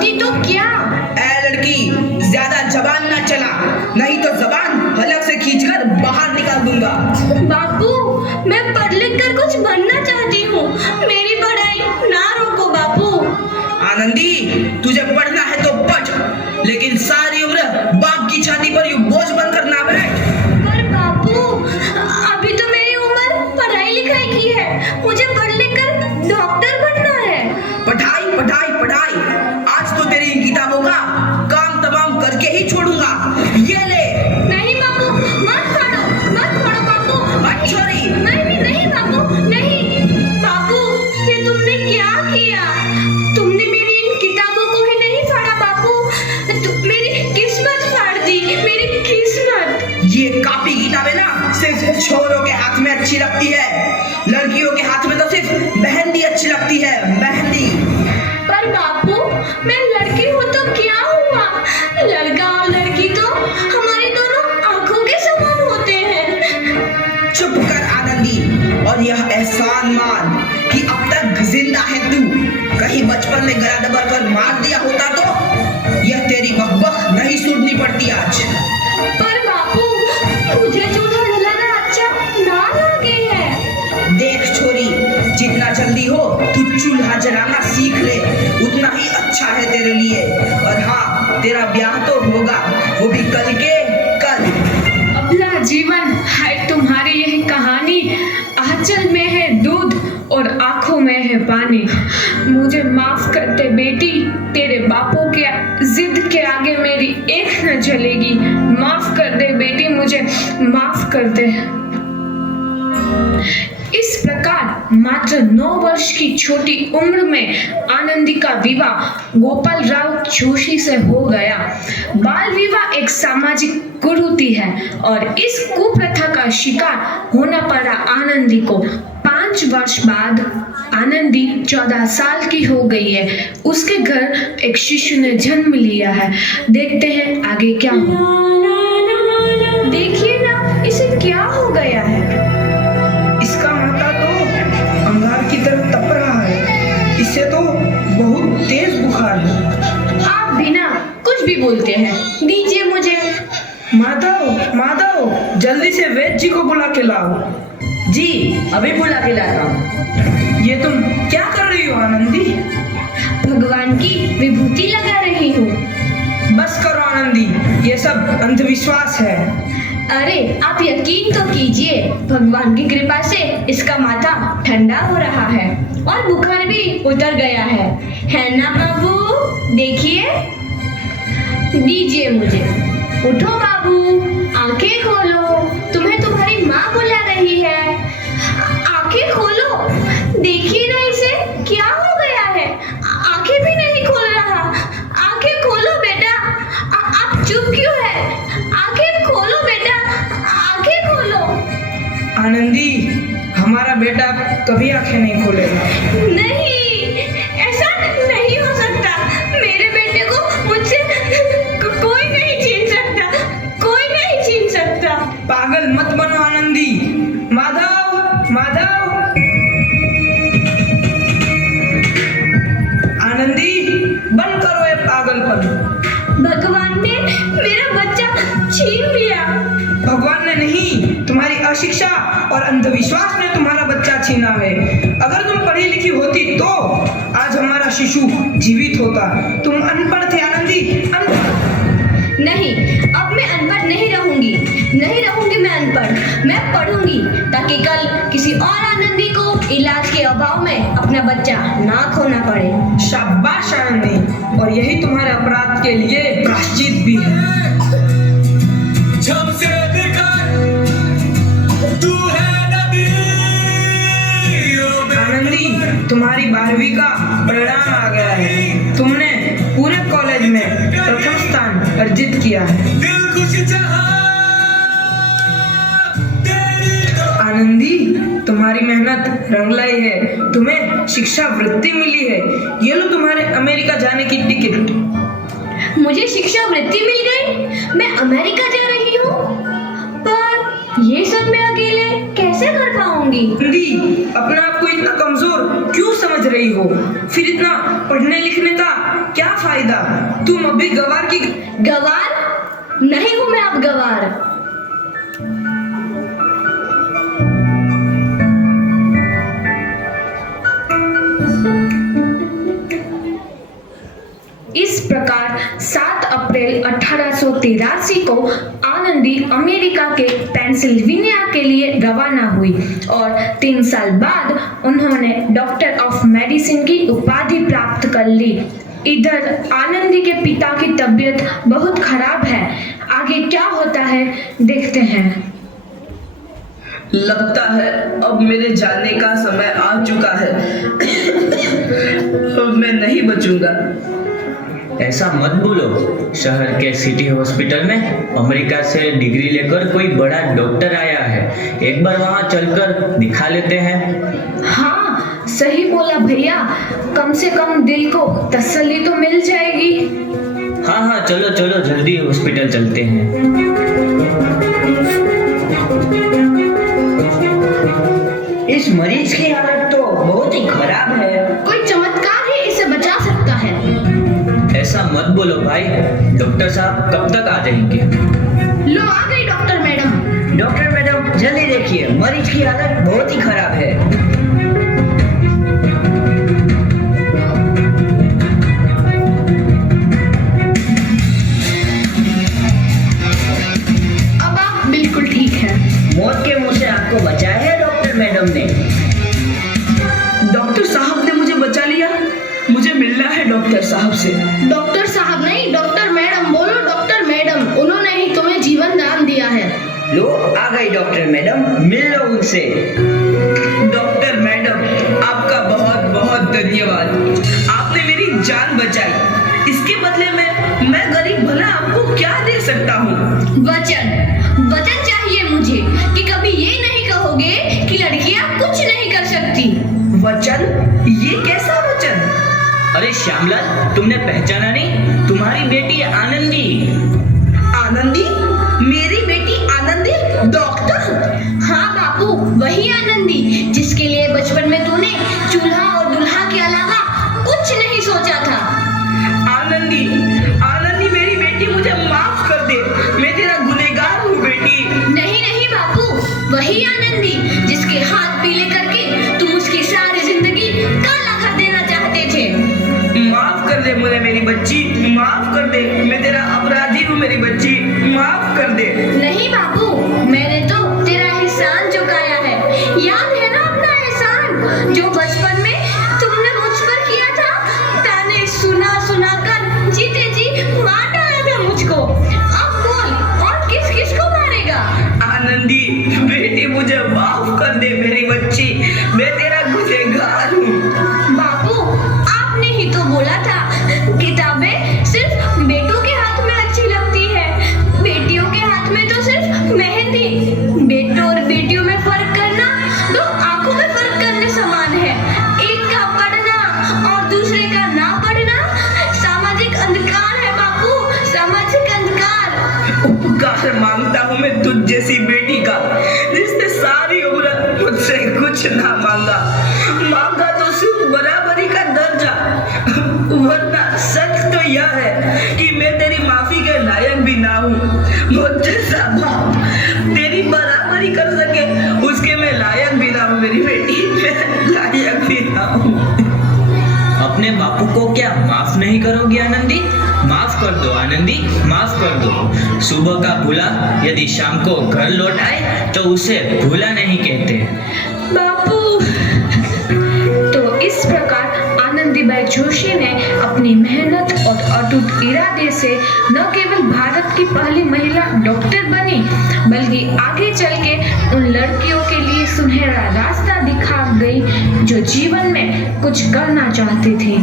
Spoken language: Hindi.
होती तो क्या? ए लड़की, ज्यादा जबान ना चला, नहीं तो जबान हलक से खींचकर बाहर निकाल दूंगा। बापू, मैं पढ़ लिख कर कुछ बनना चाहती हूँ, मेरी पढ़ाई ना रोको बापू। आनंदी, तुझे पढ़ना है तो पढ़, लेकिन सारी उम्र बाप की छाती पर यूं बोझ बनकर ना बैठ। पर बापू, अभी तो मेरी उम्र पढ़ाई लिखाई की है, मुझे पढ़ लिख कर डॉक्टर बनना है। पढ़ाई पढ़ाई पढ़ाई, आज तो तेरी इन किताबों का काम तमाम करके ही छोड़ूंगा। ये ले। नहीं बापू, मत फाड़ो बापू। मत छोड़ी। नहीं नहीं बापू, नहीं। बापू, ये तुमने क्या किया? तुमने मेरी इन किताबों को ही नहीं फाड़ा बापू, मेरी किस्मत फाड़ दी, मेरी किस्मत। ये कॉपी किताबें ना सिर्फ छोरों के हाथ में अच्छी लगती है, लड़कियों के हाथ में तो सिर्फ मेहंदी अच्छी लगती है, मेहंदी। पर बापू, मैं लड़की हूँ तो क्या हुआ? लड़का और लड़की तो हमारी दोनों आंखों के समान होते हैं। चुप कर आनंदी, और यह एहसान मान कि अब तक जिंदा है तू। कहीं बचपन में गला दबा कर मार दिया होता तो यह तेरी बकबक नहीं सुननी पड़ती आज। पर बापू, मुझे चूल्हा जलाना अच्छा ना लगे है। देख छोरी, जितना जल्दी हो तू चूल्हा जलाना सीख ले, उतना ही अच्छा है तेरे लिए। और हाँ, तेरा ब्याह तो होगा, वो भी कल के कल। अबला जीवन है तुम्हारी यही कहानी, आंचल में है दूध और आंखों में है पानी। मुझे माफ कर दे बेटी, तेरे बापों के जिद के आगे मेरी एक न चलेगी। माफ कर दे बेटी, मुझे माफ कर दे। इस प्रकार मात्र 9 वर्ष की छोटी उम्र में आनंदी का विवाह गोपाल राव जोशी से हो गया। बाल विवाह एक सामाजिक कुरीति है और इस कुप्रथा का शिकार होना पड़ा आनंदी को। 5 वर्ष बाद आनंदी 14 साल की हो गई है। उसके घर एक शिशु ने जन्म लिया है। देखते हैं आगे क्या हुआ। देखिए ना, इसे क्या हो गया है? इसका माथा तो अंगार की तरफ तप रहा है, इससे तो बहुत तेज बुखार है। आप बिना कुछ भी बोलते हैं, दीजिए मुझे। माधव, माधव, जल्दी से वैद्य जी को बुला के लाओ। जी, अभी बुला के लाता हूँ। ये तुम क्या कर रही हो आनंदी? भगवान की विभूति लगा रही हूँ। बस करो आनंदी, ये सब अंधविश्वास है। अरे आप यकीन तो कीजिए, भगवान की कृपा से इसका माथा ठंडा हो रहा है और बुखार भी उतर गया है ना बाबू? देखिए, दीजिए मुझे। उठो बाबू, आंखें खोलो, तुम्हें तुम्हारी माँ बुला रही है। आंखें खोलो, देखिए ना इसे क्या हो गया है, आंखें भी नहीं खोल रहा। आंखें खोलो बेटा, आप चुप क्यों है? आंखें खोलो बेटा, आंखें खोलो। आनंदी, हमारा बेटा कभी आंखें नहीं खोलेगा। नहीं, ऐसा नहीं हो सकता। मेरे बेटे को मुझसे कोई नहीं छीन सकता, कोई नहीं छीन सकता। पागल मत बनो आनंदी। माधव, माधव, आनंदी, बंद करो ये पागलपन। भगवान ने मेरा बच्चा छीन लिया। भगवान ने नहीं, तुम्हारी अशिक्षा और अंधविश्वास ने तुम्हारा बच्चा छीना है। अगर तुम पढ़ी लिखी होती तो आज हमारा शिशु जीवित होता। तुम अनपढ़ थे आनंदी, अनपढ़। नहीं, अब मैं अनपढ़ नहीं रहूंगी, नहीं रहूंगी मैं अनपढ़। मैं पढ़ूंगी ताकि कल किसी और आनंदी को इलाज के अभाव में अपना बच्चा ना खोना पड़े। शाबाश आनंदी, और यही तुम्हारे अपराध के लिए प्रायश्चित भी है। जब से देखा तू है नबी। आनंदी, तुम्हारी 12वीं का परिणाम आ गया है। तुमने पूरे कॉलेज में प्रथम स्थान अर्जित किया है। दिल खुश चाहा तेरी तो आनंदी, तुम्हारी मेहनत रंग लाई है। तुम्हें शिक्षा वृत्ति मिली है। ये लो तुम्हारे अमेरिका जाने की टिकट। मुझे शिक्षा वृत्ति मिल गई, मैं अमेरिका जा रही हूँ। पर ये सब मैं अकेले कैसे कर पाऊंगी? आनंदी, अपने आप को इतना कमजोर क्यों समझ रही हो? फिर इतना पढ़ने लिखने का क्या फायदा? तुम अभी गवार की गवार नहीं हूं मैं अब गवार। इस प्रकार 7 अप्रैल 1883 को आनंदी अमेरिका के पेंसिल्वेनिया के लिए रवाना हुई और 3 साल बाद उन्होंने डॉक्टर ऑफ मेडिसिन की उपाधि प्राप्त कर ली। इधर आनंदी के पिता की तबीयत बहुत खराब है। आगे क्या होता है देखते हैं। लगता है अब मेरे जाने का समय आ चुका है। अब मैं नहीं बचूंगा। ऐसा मत बोलो। शहर के सिटी हॉस्पिटल में अमेरिका से डिग्री लेकर कोई बड़ा डॉक्टर आया है। एक बार वहां चलकर दिखा लेते हैं। हाँ, सही बोला भैया। कम से कम दिल को तसल्ली तो मिल जाएगी। हाँ हाँ, चलो चलो जल्दी हॉस्पिटल चलते हैं। इस मरीज की हालत तो बहुत ही खराब है। कोई चमत्कार ही इसे बचा सकता है। ऐसा मत बोलो भाई। डॉक्टर साहब कब तक आ जाएंगे? लो आ गई डॉक्टर मैडम। डॉक्टर मैडम जल्दी देखिए, मरीज की हालत बहुत ही खराब है। अब आप बिल्कुल ठीक हैं। मौत के मुंह से आपको बचाया है डॉक्टर मैडम ने। डॉक्टर साहब ने मुझे बचा लिया। मुझे मिलना है डॉक्टर साहब से। डॉक्टर साहब नहीं, डॉक्टर मैडम बोलो। डॉक्टर मैडम, उन्होंने ही तुम्हें जीवन दान दिया है। लो आ गई डॉक्टर मैडम, मिल लो उनसे। डॉक्टर मैडम, आपका बहुत बहुत धन्यवाद। आपने मेरी जान बचाई। इसके बदले में मैं गरीब भला आपको क्या दे सकता हूँ? वचन चाहिए मुझे कि कभी ये नहीं कहोगे कि लड़कियां कुछ नहीं कर सकती। वचन? ये कैसा वचन? अरे श्यामलाल, तुमने पहचाना नहीं? तुम्हारी बेटी आनंदी। आनंदी? मेरी बेटी आनंदी डॉक्टर? हाँ बापू, वही आनंदी जिसके लिए बचपन में तूने चूल्हा और दुल्हा के अलावा कुछ नहीं सोचा था। आनंदी, आनंदी मेरी बेटी, मुझे माफ कर दे। मैं तेरा गुनहगार हूँ बेटी। नहीं नहीं बापू, वही आनंदी जिसके हाथ पीले करके तुम उसकी सारी जिंदगी काला कर देना चाहते थे। माफ कर दे मुझे मेरी बच्ची, माफ कर दे। मैं तेरा अपराधी हूँ मेरी बच्ची, माफ कर दे। नहीं बापू, मैंने तो तेरा एहसान चुकाया है। याद है ना अपना एहसान जो बचपन में तुमने मुझ पर किया था? ताने सुना सुना कर जीते जी मार डाला था मुझको। अब बोल, और किस किस को मारेगा? आनंदी बेटी, मुझे माफ कर दे मेरी बच्ची। मैं तेरा गुनहगार हूँ। बापू, आपने ही तो बोला था किताबें सिर्फ बेटों के हाथ में अच्छी लगती है, बेटियों के हाथ में तो सिर्फ मेहंदी। बेटों और बेटियों में फर्क करना दो आंखों में फर्क करने समान है। एक का पढ़ना और दूसरे का ना पढ़ना सामाजिक अंधकार है बापू, सामाजिक अंधकार। उपकार मांगता हूँ मैं तुझ जैसी बेटी का, जिसने सारी उम्र मुझसे कुछ ना मांगा। मांगा तो सिर्फ बराबरी का दर्जा। वरना सच तो यह है कि मैं तेरी माफी के लायक भी ना हूँ। मुझ जैसा बाप तेरी बराबरी कर सके, उसके मैं लायक भी ना हूँ मेरी बेटी, मैं लायक भी ना हूँ। अपने बापू को क्या माफ नहीं करोगी आनंदी? माफ कर दो आनंदी, माफ कर दो। सुबह का भूला यदि शाम को घर लौट आए तो उसे भूला नहीं कहते। बापू। तो इस प्रकार आनंदीबाई जोशी ने अपनी मेहनत और अटूट इरादे से न केवल भारत की पहली महिला डॉक्टर बनी, बल्कि आगे चल के उन लड़कियों के लिए सुनहरा रास्ता दिखा गई जो जीवन में कुछ करना चाहती थी।